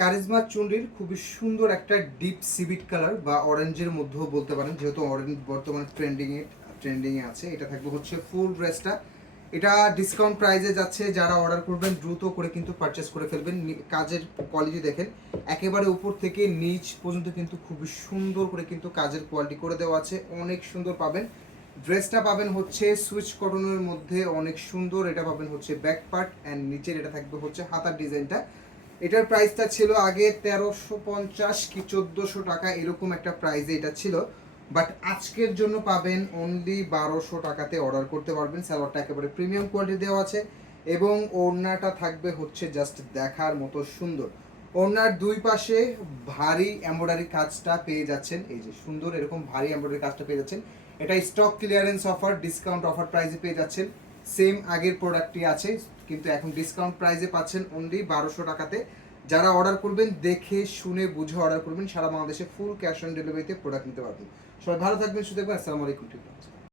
Charisma চুনরির খুবই সুন্দর একটা ডিপ সিভিট কালার বা অরেঞ্জের মধ্যেও বলতে পারেন, যেহেতু অরেঞ্জ বর্তমানে ট্রেন্ডিংয়ে আছে। এটা থাকবে হচ্ছে ফুল ড্রেসটা। এটা ডিসকাউন্ট প্রাইসে যাচ্ছে, যারা অর্ডার করবেন দ্রুত করে কিন্তু পারচেস করে ফেলবেন। কাজের কোয়ালিটি দেখেন, একেবারে উপর থেকে নিচ পর্যন্ত কিন্তু খুবই সুন্দর করে কিন্তু কাজের কোয়ালিটি করে দেওয়া আছে, অনেক সুন্দর পাবেন। ড্রেসটা পাবেন হচ্ছে সুইচ কটনের মধ্যে, অনেক সুন্দর। এটা পাবেন হচ্ছে ব্যাক পার্ট অ্যান্ড নিচের এটা থাকবে হচ্ছে হাতার ডিজাইনটা। এটার প্রাইসটা ছিল আগে 1350 কি 1400 টাকা, এরকম একটা প্রাইসে এটা ছিল। বাট আজকের জন্য পাবেন অনলি 1200 টাকাতে অর্ডার করতে পারবেন। সালোয়ারটা একেবারে প্রিমিয়াম কোয়ালিটি দেওয়া আছে এবং ওড়নাটা থাকবে হচ্ছে জাস্ট দেখার মতো সুন্দর। ওড়নার দুই পাশে ভারী এমব্রয়ডারি কাজটা পেয়ে যাচ্ছেন, এই যে সুন্দর এরকম ভারী এমব্রয়ডারি কাজটা পেয়ে যাচ্ছেন। এটা stock clearance offer, discount offer প্রাইসে পেয়ে যাচ্ছেন। সেম আগের প্রোডাক্টটি আছে, কিন্তু এখন ডিসকাউন্ট প্রাইসে পাচ্ছেন অনলি 1200 টাকাতে। যারা অর্ডার করবেন দেখে শুনে বুঝে অর্ডার করবেন, সারা বাংলাদেশে ফুল ক্যাশ অন ডেলিভারিতে প্রোডাক্ট নিতে পারবেন। সবাই ভালো থাকবেন, সুস্থ থাকবেন। আসসালামু আলাইকুম।